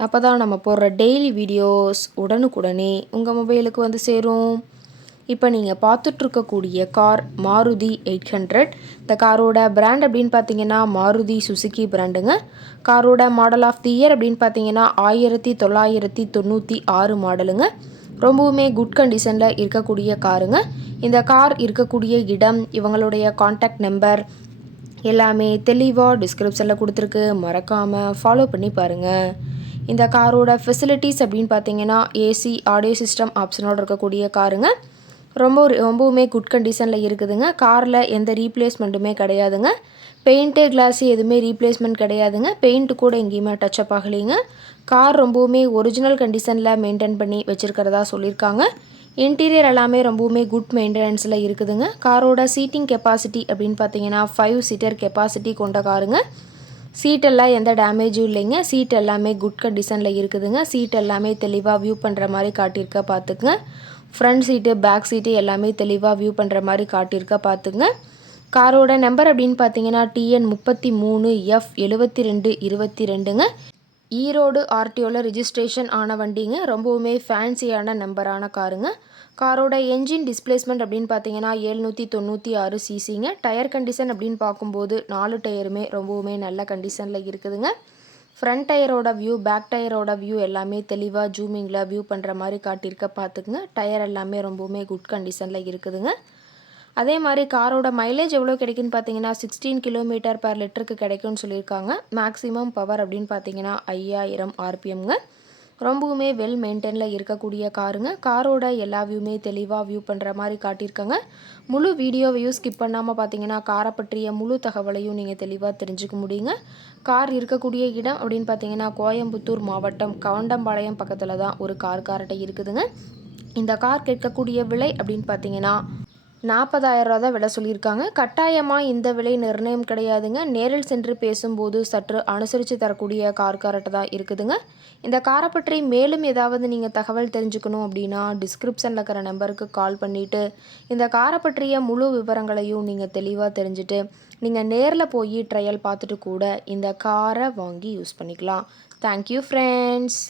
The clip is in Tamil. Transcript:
அப்போ தான் நம்ம போடுற டெய்லி வீடியோஸ் உடனுக்குடனே உங்கள் மொபைலுக்கு வந்து சேரும். இப்போ நீங்கள் பார்த்துட்ருக்கக்கூடிய கார் மாருதி எயிட் ஹண்ட்ரட் இந்த காரோட பிராண்ட் அப்படின்னு பார்த்தீங்கன்னா மாருதி சுசுக்கி பிராண்டுங்க காரோட மாடல் ஆஃப் தி இயர் அப்படின்னு பார்த்தீங்கன்னா ஆயிரத்தி தொள்ளாயிரத்தி தொண்ணூற்றி ஆறு மாடலுங்க ரொம்பவுமே குட் கண்டிஷனில் இருக்கக்கூடிய காருங்க இந்த கார் இருக்கக்கூடிய இடம் இவங்களுடைய காண்டாக்ட் நம்பர் எல்லாமே தெளிவாக டிஸ்கிரிப்ஷனில் கொடுத்துருக்கு. மறக்காமல் ஃபாலோ பண்ணி பாருங்கள் இந்த காரோட ஃபெசிலிட்டிஸ் அப்படின்னு பார்த்தீங்கன்னா ஏசி ஆடியோ சிஸ்டம் ஆப்ஷனோடு இருக்கக்கூடிய காருங்க. ரொம்ப ரொம்பவுமே குட் கண்டிஷனில் இருக்குதுங்க. காரில் எந்த ரீப்ளேஸ்மெண்ட்டுமே கிடையாதுங்க. பெயிண்ட்டு கிளாஸு எதுவுமே ரீப்ளேஸ்மெண்ட் கிடையாதுங்க. பெயிண்ட்டு கூட எங்கேயுமே டச்சப் ஆகலைங்க. கார் ரொம்பவுமே ஒரிஜினல் கண்டிஷனில் மெயின்டைன் பண்ணி வச்சுருக்கிறதா சொல்லியிருக்காங்க. இன்டீரியர் எல்லாமே ரொம்பவுமே குட் மெயின்டெனன்ஸில் இருக்குதுங்க. காரோட சீட்டிங் கெப்பாசிட்டி அப்படின்னு பார்த்தீங்கன்னா ஃபைவ் சீட்டர் கெப்பாசிட்டி கொண்ட காருங்க. சீட்டெல்லாம் எந்த டேமேஜும் இல்லைங்க. சீட் எல்லாமே குட் கண்டிஷனில் இருக்குதுங்க. சீட் எல்லாமே தெளிவாக வியூ பண்ணுற மாதிரி காட்டியிருக்க பார்த்துக்குங்க. ஃப்ரண்ட் சீட்டு பேக் சீட்டு எல்லாமே தெளிவாக வியூ பண்ணுற மாதிரி காட்டியிருக்க பார்த்துங்க காரோட நம்பர் அப்படின்னு பார்த்தீங்கன்னா டிஎன் முப்பத்தி மூணு எஃப் எழுபத்தி ரெண்டு இருபத்தி ரெண்டுங்க. ஈரோடு ஆர்டிஓவில் ரிஜிஸ்ட்ரேஷன் ஆன வண்டிங்க. ரொம்பவுமே ஃபேன்சியான நம்பரான காருங்க. காரோட என்ஜின் டிஸ்பிளேஸ்மெண்ட் அப்படின்னு பார்த்தீங்கன்னா ஏழ்நூற்றி தொண்ணூற்றி ஆறு சிசிங்க டயர் கண்டிஷன் அப்படின்னு பார்க்கும்போது நாலு டயருமே ரொம்பவுமே நல்ல கண்டிஷனில் இருக்குதுங்க. ஃப்ரண்ட் டயரோட வியூ பேக் டயரோட வியூ எல்லாமே தெளிவாக ஜூமிங்கில் வியூ பண்ணுற மாதிரி காட்டியிருக்க பார்த்துக்குங்க டயர் எல்லாமே ரொம்பவுமே குட் கண்டிஷனில் இருக்குதுங்க. அதே மாதிரி காரோட மைலேஜ் எவ்வளோ கிடைக்குன்னு பார்த்தீங்கன்னா சிக்ஸ்டீன் கிலோமீட்டர் பர் லிட்டருக்கு கிடைக்கும்னு சொல்லியிருக்காங்க. மேக்ஸிமம் பவர் அப்படின்னு பார்த்தீங்கன்னா ஐயாயிரம் ஆர்பிஎம்ங்க ரொம்பவுமே வெல் மெயின்டைனில் இருக்கக்கூடிய காருங்க. காரோட எல்லா வியூமே தெளிவாக வியூ பண்ணுற மாதிரி காட்டியிருக்காங்க. முழு வீடியோவையும் ஸ்கிப் பண்ணாமல் பார்த்தீங்கன்னா காரை பற்றிய முழு தகவலையும் நீங்கள் தெளிவாக தெரிஞ்சுக்க முடியுங்க. கார் இருக்கக்கூடிய இடம் அப்படின்னு பார்த்தீங்கன்னா கோயம்புத்தூர் மாவட்டம் கவண்டம்பாளையம் பக்கத்தில் தான் ஒரு கார் காரட்டை இருக்குதுங்க. இந்த கார் கேட்கக்கூடிய விலை அப்படின்னு பார்த்தீங்கன்னா நாற்பதாயிரரூவா தான் விலை சொல்லியிருக்காங்க. கட்டாயமாக இந்த விலை நிர்ணயம் கிடையாதுங்க. நேரில் சென்று பேசும்போது சற்று அனுசரித்து தரக்கூடிய கார் காரட்டை தான் இருக்குதுங்க. இந்த காரை பற்றி மேலும் ஏதாவது நீங்கள் தகவல் தெரிஞ்சுக்கணும் அப்படின்னா டிஸ்கிரிப்ஷனில் இருக்கிற நம்பருக்கு கால் பண்ணிவிட்டு இந்த காரை பற்றிய முழு விவரங்களையும் நீங்கள் தெளிவாக தெரிஞ்சுட்டு நீங்கள் நேரில் போய் ட்ரையல் பார்த்துட்டு கூட இந்த காரை வாங்கி யூஸ் பண்ணிக்கலாம். Thank you friends